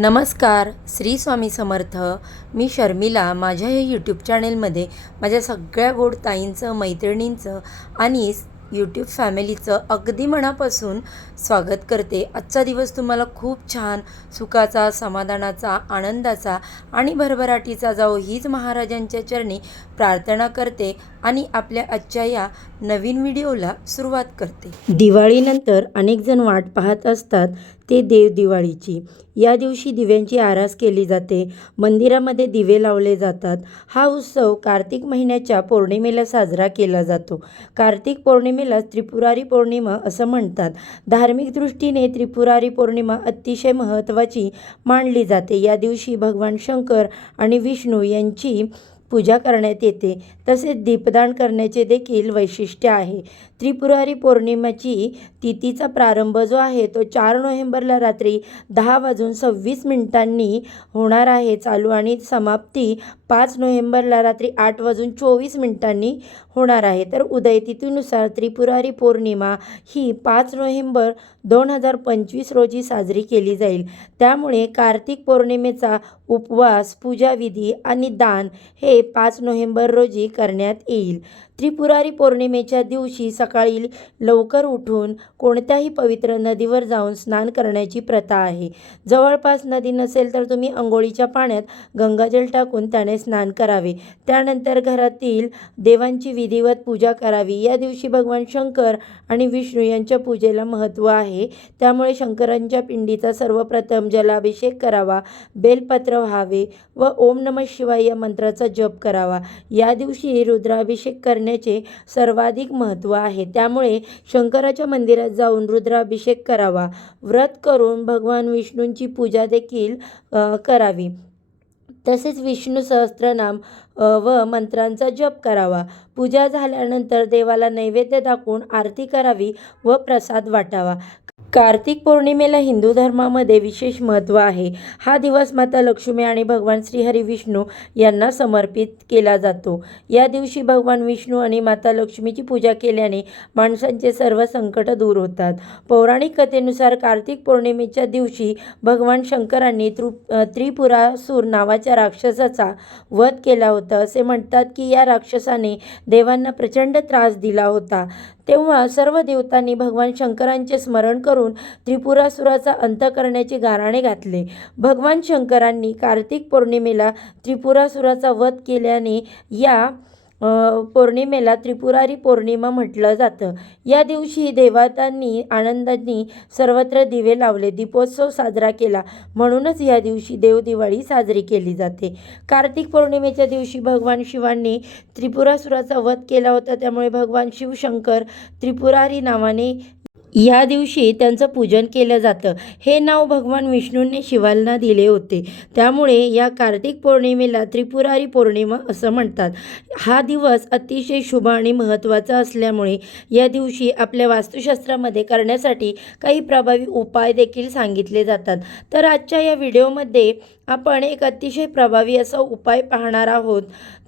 नमस्कार श्री स्वामी समर्थ. मी शर्मिला माझ्या या यूट्यूब चॅनेलमध्ये माझ्या सगळ्या गोड ताईंचं मैत्रिणींचं आणि यूट्यूब फॅमिलीचं अगदी मनापासून स्वागत करते. आजचा दिवस तुम्हाला खूप छान सुखाचा समाधानाचा आनंदाचा आणि भरभराटीचा जाओ हीच महाराजांच्या चरणी प्रार्थना करते. आणि आपल्या आजच्या या नवीन व्हिडिओला सुरुवात करते. दिवाळीनंतर अनेक जण वाट पाहत असतात ते देव दिवाळीची. या दिवशी दिव्यांची आरास केली जाते. मंदिरामध्ये दिवे लावले जातात. हा उत्सव कार्तिक महिन्याच्या पौर्णिमेला साजरा केला जातो. कार्तिक पौर्णिमेला त्रिपुरारी पौर्णिमा असं म्हणतात. धार्मिक दृष्टीने त्रिपुरारी पौर्णिमा अतिशय महत्त्वाची मानली जाते. या दिवशी भगवान शंकर आणि विष्णू यांची पूजा करण्यात येते. तसेच दीपदान करण्याचे देखील वैशिष्ट्य आहे. त्रिपुरारी पौर्णिमेची तिथीचा प्रारंभ जो आहे तो चार नोव्हेंबरला रात्री दहा वाजून सव्वीस मिनिटांनी होणार आहे. चालू आणि समाप्ती पाच नोव्हेंबरला रात्री आठ वाजून चोवीस मिनिटांनी होणार आहे. तर उदयतिथीनुसार त्रिपुरारी पौर्णिमा ही पाच नोव्हेंबर दोन हजार पंचवीस रोजी साजरी केली जाईल. त्यामुळे कार्तिक पौर्णिमेचा उपवास पूजाविधी आणि दान हे पाच नोव्हेंबर रोजी करण्यात येईल. त्रिपुरारी पौर्णिमेच्या दिवशी सकाळी लवकर उठून कोणत्याही पवित्र नदीवर जाऊन स्नान करण्याची प्रथा आहे. जवळपास नदी नसेल तर तुम्ही अंघोळीच्या पाण्यात गंगाजल टाकून त्याने स्नान करावे. त्यानंतर घरातील देवांची विधिवत पूजा करावी. या दिवशी भगवान शंकर आणि विष्णू यांच्या पूजेला महत्त्व आहे. त्यामुळे शंकरांच्या पिंडीचा सर्वप्रथम जलाभिषेक करावा बेलपत्र व्हावे व ओम नम शिवाय या मंत्राचा जप करावा. या दिवशी रुद्राभिषेक करण्याचे सर्वाधिक महत्त्व आहे. त्यामुळे शंकराच्या मंदिरात जाऊन रुद्राभिषेक करावा. व्रत करून भगवान विष्णूंची पूजा देखील करावी. तसेच विष्णू सहस्त्रनाम व मंत्रांचा जप करावा. पूजा झाल्यानंतर देवाला नैवेद्य दाखवून आरती करावी व प्रसाद वाटावा. कार्तिक पौर्णिमेला हिंदू धर्मामध्ये विशेष महत्त्व आहे. हा दिवस माता लक्ष्मी आणि भगवान श्रीहरी विष्णू यांना समर्पित केला जातो. या दिवशी भगवान विष्णू आणि माता लक्ष्मीची पूजा केल्याने माणसांचे सर्व संकट दूर होतात. पौराणिक कथेनुसार कार्तिक पौर्णिमेच्या दिवशी भगवान शंकरांनी त्रु त्रिपुरासूर नावाच्या राक्षसाचा वध केला होता. असे म्हणतात की या राक्षसाने देवांना प्रचंड त्रास दिला होता. तेव्हा सर्व देवतांनी भगवान शंकरांचे स्मरण करून त्रिपुरासुराचा अंत करण्याचे गाराणे घातले. भगवान शंकरांनी कार्तिक पौर्णिमेला त्रिपुरासुराचा वध केल्याने या पौर्णिमेला त्रिपुरारी पौर्णिमा म्हटलं जातं. या दिवशी देवतांनी आनंदांनी सर्वत्र दिवे लावले दीपोत्सव साजरा केला. म्हणूनच या दिवशी देवदिवाळी साजरी केली जाते. कार्तिक पौर्णिमेच्या दिवशी भगवान शिवांनी त्रिपुरासुराचा वध केला होता. त्यामुळे भगवान शिवशंकर त्रिपुरारी नावाने या दिवशी त्यांचं पूजन केलं जातं. हे नाव भगवान विष्णूंनी शिवांना दिले होते. त्यामुळे या कार्तिक पौर्णिमेला त्रिपुरारी पौर्णिमा असं म्हणतात. हा दिवस अतिशय शुभ आणि महत्त्वाचा असल्यामुळे या दिवशी आपल्या वास्तुशास्त्रामध्ये करण्यासाठी काही प्रभावी उपाय देखील सांगितले जातात. तर आजच्या या व्हिडिओमध्ये आपण एक अतिशय प्रभावी असा उपाय पाहणार आहोत.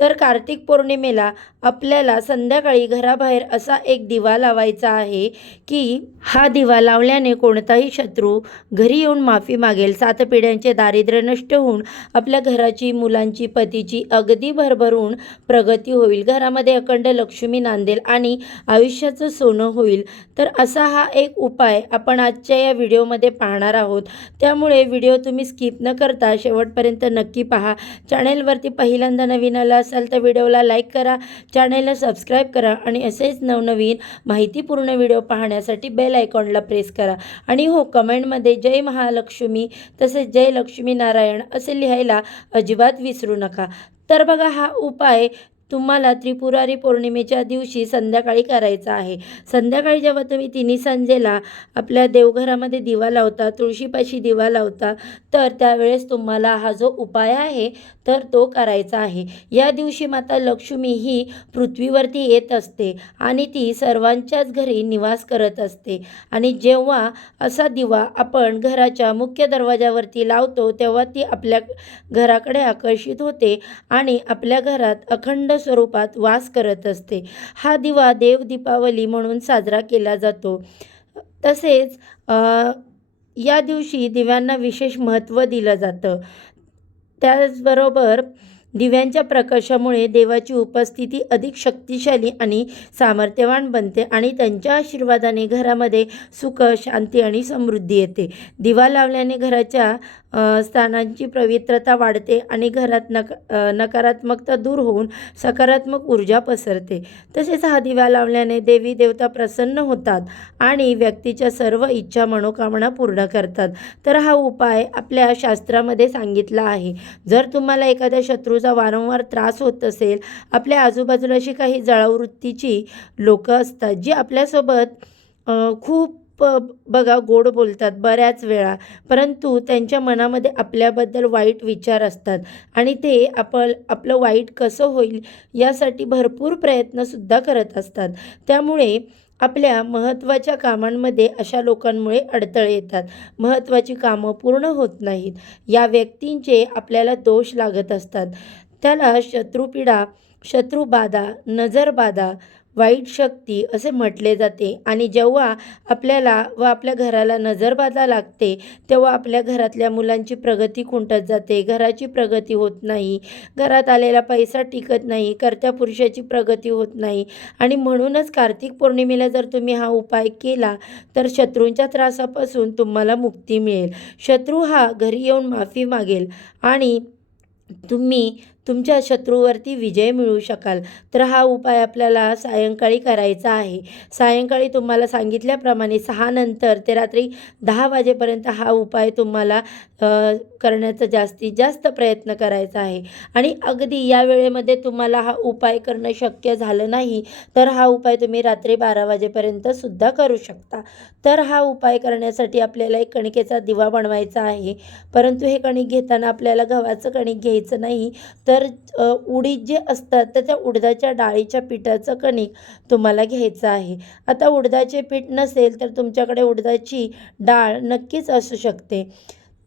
तर कार्तिक पौर्णिमेला आपल्याला संध्याकाळी घराबाहेर असा एक दिवा लावायचा आहे की हा दिवा लावल्याने कोणताही शत्रू घरी येऊन माफी मागेल. सात पिढ्यांचे दारिद्र्य नष्ट होऊन आपल्या घराची मुलांची पतीची अगदी भरभरून प्रगती होईल. घरामध्ये अखंड लक्ष्मी नांदेल आणि आयुष्याचं सोनं होईल. तर असा हा एक उपाय आपण आजच्या या व्हिडिओमध्ये पाहणार आहोत. त्यामुळे व्हिडिओ तुम्ही स्किप न करता शेवटपर्यंत नक्की पहा. चॅनेलवरती पहिल्यांदा नवीन आला असाल तर व्हिडिओला लाईक करा. चॅनेलला सबस्क्राईब करा आणि असेच नवनवीन माहितीपूर्ण व्हिडिओ पाहण्यासाठी बेल आयकॉनला प्रेस करा. आणि हो कमेंटमध्ये जय महालक्ष्मी तसेच जय लक्ष्मी नारायण असे लिहायला अजिबात विसरू नका. तर बघा हा उपाय तुम्हाला त्रिपुरारी पौर्णिमेच्या दिवशी संध्याकाळी करायचा आहे. संध्याकाळी जेव्हा तुम्ही तिन्ही संजेला आपल्या देवघरामध्ये दिवा लावता तुळशीपाशी दिवा लावता तर त्यावेळेस तुम्हाला हा जो उपाय आहे तर तो करायचा आहे. या दिवशी माता लक्ष्मी ही पृथ्वीवरती येत असते आणि ती सर्वांच्याच घरी निवास करत असते. आणि जेव्हा असा दिवा आपण घराच्या मुख्य दरवाजावरती लावतो तेव्हा ती आपल्या घराकडे आकर्षित होते आणि आपल्या घरात अखंड स्वरूपात वास करत असते. हा दिवा देव दीपावली म्हणून साजरा केला जातो. तसेच या दिवशी दिव्यांना विशेष महत्त्व दिलं जातं. त्याचबरोबर दिव्यांच्या प्रकाशामुळे देवाची उपस्थिती अधिक शक्तिशाली आणि सामर्थ्यवान बनते आणि त्यांच्या आशीर्वादाने घरामध्ये सुख शांती आणि समृद्धी येते. दिवा लावल्याने घराच्या स्थानांची पवित्रता वाढते आणि घरात नक नकारात्मकता दूर होऊन सकारात्मक ऊर्जा पसरते. तसेच हा दिवा लावल्याने देवी देवता प्रसन्न होतात आणि व्यक्तीच्या सर्व इच्छा मनोकामना पूर्ण करतात. तर हा उपाय आपल्या शास्त्रामध्ये सांगितला आहे. जर तुम्हाला एखाद्या शत्रू मेंदूचा वारंवार त्रास होत असेल आपल्या आजूबाजूला अशी काही जळावृत्तीची लोकं असतात जी आपल्यासोबत खूप बघा गोड बोलतात बऱ्याच वेळा परंतु त्यांच्या मनामध्ये आपल्याबद्दल वाईट विचार असतात आणि ते आपण आपलं वाईट कसं होईल यासाठी भरपूर प्रयत्नसुद्धा करत असतात. त्यामुळे आपल्या महत्त्वाच्या कामांमध्ये अशा लोकांमुळे अडथळे येतात. महत्त्वाची कामं पूर्ण होत नाहीत. या व्यक्तींचे आपल्याला दोष लागत असतात. त्याला शत्रुपीडा शत्रुबाधा नजरबाधा वाईट शक्ती असे म्हटले जाते. आणि जेव्हा आपल्याला व आपल्या घराला नजरबाधा लागते तेव्हा आपल्या घरातल्या मुलांची प्रगती खुंटत जाते. घराची प्रगती होत नाही. घरात आलेला पैसा टिकत नाही. कर्त्या पुरुषाची प्रगती होत नाही. आणि म्हणूनच कार्तिक पौर्णिमेला जर तुम्ही हा उपाय केला तर शत्रूंच्या त्रासापासून तुम्हाला मुक्ती मिळेल. शत्रू हा घरी येऊन माफी मागेल. आणि तुम्ही तुमच्या शत्रूवरती विजय मिळू शकाल. तर हा उपाय आपल्याला सायंकाळी करायचा आहे. सायंकाळी तुम्हाला सांगितल्याप्रमाणे सहा नंतर ते रात्री दहा वाजेपर्यंत हा उपाय तुम्हाला करण्याचा जास्तीत जास्त प्रयत्न करायचा आहे. आणि अगदी या वेळेमध्ये तुम्हाला हा उपाय करणं शक्य झालं नाही तर हा उपाय तुम्ही रात्री बारा वाजेपर्यंत सुद्धा करू शकता. तर हा उपाय करण्यासाठी आपल्याला एक कणिकेचा दिवा बनवायचा आहे. परंतु हे कणिक घेताना आपल्याला गव्हाचं कणिक घ्यायचं नाही तर तर उडीद जे असतात तर त्या उडदाच्या डाळीच्या पिठाचं कणिक तुम्हाला घ्यायचं आहे. आता उडदाचे पीठ नसेल तर तुमच्याकडे उडदाची डाळ नक्कीच असू शकते.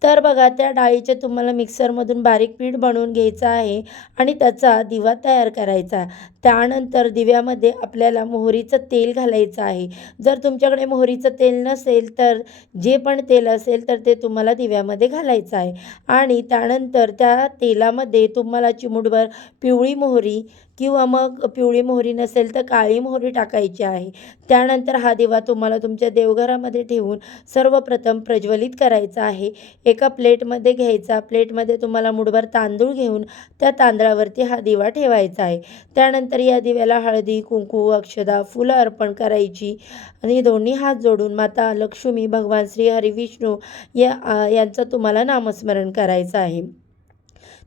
तर बघा त्या डाळीचे तुम्हाला मिक्सरमधून बारीक पीठ बनवून घ्यायचं आहे आणि त्याचा दिवा तयार करायचा त्यानंतर दिव्यामध्ये आपल्याला मोहरीचं तेल घालायचं आहे. जर तुमच्याकडे मोहरीचं तेल नसेल तर जे पण तेल असेल तर ते तुम्हाला दिव्यामध्ये घालायचं आहे. आणि त्यानंतर त्या तेलामध्ये तुम्हाला चिमूटभर पिवळी मोहरी किंवा मग पिवळी मोहरी नसेल तर काळी मोहरी टाकायची आहे. त्यानंतर हा दिवा तुम्हाला तुमच्या देवघरामध्ये ठेवून सर्वप्रथम प्रज्वलित करायचा आहे. एका प्लेटमध्ये घ्यायचा. प्लेटमध्ये तुम्हाला मुठभर तांदूळ घेऊन त्या तांदळावरती हा दिवा ठेवायचा आहे. त्यानंतर या दिव्याला हळदी कुंकू अक्षदा फुलं अर्पण करायची. आणि दोन्ही हात जोडून माता लक्ष्मी भगवान श्री हरिविष्णू या यांचं तुम्हाला नामस्मरण करायचं आहे.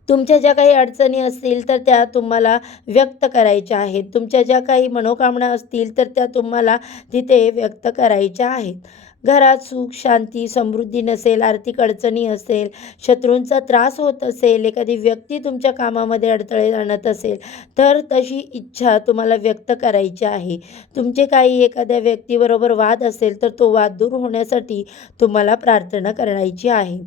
तुमच्या ज्या काही अडचणी असतील तर त्या तुम्हाला व्यक्त करायच्या आहेत. तुमच्या ज्या काही मनोकामना असतील तर त्या तुम्हाला तिथे व्यक्त करायच्या आहेत. घरात सुख शांती समृद्धी नसेल आर्थिक अडचणी असेल शत्रूंचा त्रास होत असेल एखादी व्यक्ती तुमच्या कामामध्ये अडथळे आणत असेल तर तशी इच्छा तुम्हाला व्यक्त करायची आहे. तुमचे काही एखाद्या व्यक्तीबरोबर वाद असेल तर तो वाद दूर होण्यासाठी तुम्हाला प्रार्थना करायची आहे.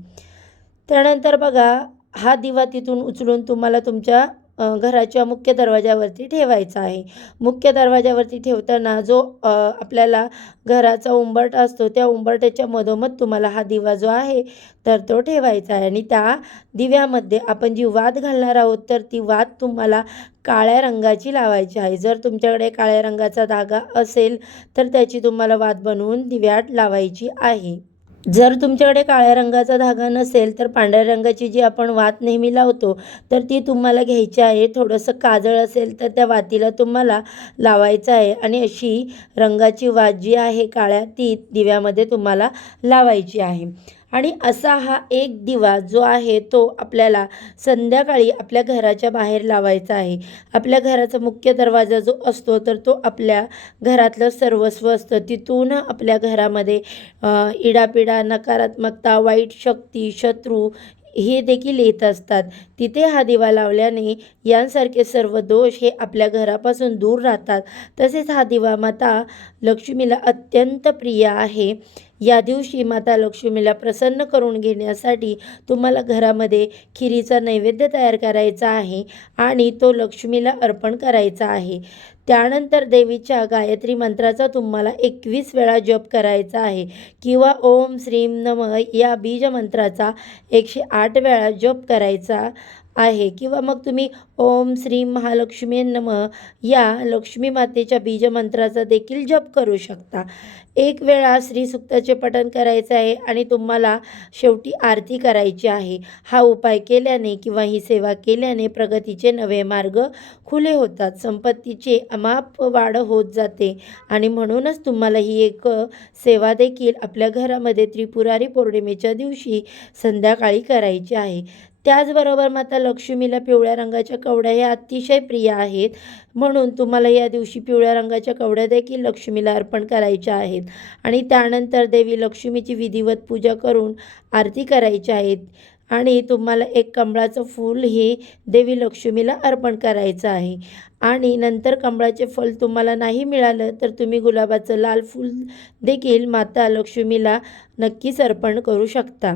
त्यानंतर बघा हा दिवा तिथून उचलून तुम्हाला तुमच्या घराच्या मुख्य दरवाजावरती ठेवायचा आहे. मुख्य दरवाजावरती ठेवताना जो आपल्याला घराचा उंबरट असतो त्या उंबरट्याच्या मधोमध तुम्हाला हा दिवा जो आहे तर तो ठेवायचा आहे. आणि त्या दिव्यामध्ये आपण जी वाद घालणार आहोत तर ती वाद तुम्हाला काळ्या रंगाची लावायची आहे. जर तुमच्याकडे काळ्या रंगाचा धागा असेल तर त्याची तुम्हाला वाद बनवून दिव्यात लावायची आहे. जर तुमच्याकडे काळ्या रंगाचा धागा नसेल तर पांढऱ्या रंगाची जी आपण वात नेहमी लावतो तर ती तुम्हाला घ्यायची आहे. थोडंसं काजळ असेल तर त्या वातीला तुम्हाला लावायचं आहे. आणि अशी रंगाची वात जी आहे काळ्या ती दिव्यामध्ये तुम्हाला लावायची आहे. आणि असा हा एक दिवा जो आहे तो आपल्याला संध्याकाळी आपल्या घराच्या बाहेर लावायचा आहे. आपल्या घराचा मुख्य दरवाजा जो असतो तर तो आपल्या घरातलं सर्वस्व असतं. तिथून आपल्या घरामध्ये इडापिडा नकारात्मकता वाईट शक्ती शत्रू हे देखील येत असतात. तिथे हा दिवा लावल्याने यांसारखे सर्व दोष हे आपल्या घरापासून दूर राहतात. तसेच हा दिवा माता लक्ष्मीला अत्यंत प्रिय आहे. या दिवशी माता लक्ष्मीला प्रसन्न करून घेण्यासाठी तुम्हाला घरामध्ये खिरीचा नैवेद्य तयार करायचा आहे आणि तो लक्ष्मीला अर्पण करायचा आहे. त्यानंतर देवीच्या गायत्री मंत्राचा तुम्हाला एकवीस वेळा जप करायचा आहे किंवा ओम श्रीम नम या बीज मंत्राचा एकशे आठ वेळा जप करायचा आहे. किंवा मग तुम्ही ओम श्री महालक्ष्मी नम या लक्ष्मी मातेच्या बीजमंत्राचा देखील जप करू शकता. एक वेळा श्रीसुक्ताचे पठण करायचं आहे आणि तुम्हाला शेवटी आरती करायची आहे. हा उपाय केल्याने किंवा ही सेवा केल्याने प्रगतीचे नवे मार्ग खुले होतात. संपत्तीचे अमाप वाढ होत जाते आणि म्हणूनच तुम्हाला ही एक सेवा देखील आपल्या घरामध्ये त्रिपुरारी पौर्णिमेच्या दिवशी संध्याकाळी करायची आहे. त्याचबरोबर माता लक्ष्मीला पिवळ्या रंगाच्या कवड्या ह्या अतिशय प्रिय आहेत. म्हणून तुम्हाला या दिवशी पिवळ्या रंगाच्या कवड्या देखील लक्ष्मीला अर्पण करायच्या आहेत. आणि त्यानंतर देवी लक्ष्मीची विधिवत पूजा करून आरती करायची आहेत आणि तुम्हाला एक कमळाचं फूल हे देवी लक्ष्मीला अर्पण करायचं आहे. आणि नंतर कमळाचे फल तुम्हाला नाही मिळालं तर तुम्ही गुलाबाचं लाल फूल देखील माता लक्ष्मीला नक्कीच अर्पण करू शकता.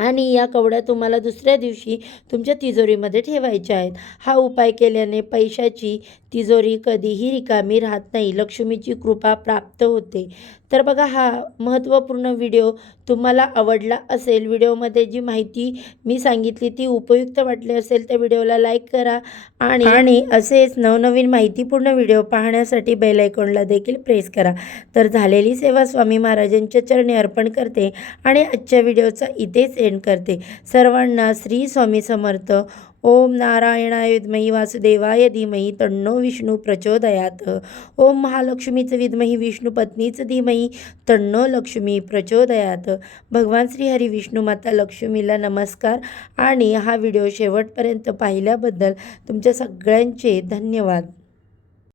आणि या कवड्या तुम्हाला दुसऱ्या दिवशी तुमच्या तिजोरीमध्ये ठेवायच्या आहेत. हा उपाय केल्याने पैशाची तिजोरी कधीही रिकामी राहत नाही. लक्ष्मीची कृपा प्राप्त होते. तर बघा हा महत्त्वपूर्ण व्हिडिओ तुम्हाला आवडला असेल व्हिडिओमध्ये जी माहिती मी सांगितली ती उपयुक्त वाटली असेल तर व्हिडिओला लाईक करा आणि आणि असेच नवनवीन माहितीपूर्ण व्हिडिओ पाहण्यासाठी बेल आयकॉनला देखील प्रेस करा. तर झालेली सेवा स्वामी महाराजांच्या चरणी अर्पण करते आणि आजच्या व्हिडिओचा इथेच एंड करते. सर्वांना श्री स्वामी समर्थ. ओम नारायणाय विद्मही वासुदेवाय धीमही तन्नो विष्णू प्रचोदयात. ओम महालक्ष्मीचं विद्मही विष्णू पत्नीचं धीमही तन्नो लक्ष्मी प्रचोदयात. भगवान श्री हरी विष्णू माता लक्ष्मीला नमस्कार. आणि हा व्हिडिओ शेवटपर्यंत पाहिल्याबद्दल तुमच्या सगळ्यांचे धन्यवाद.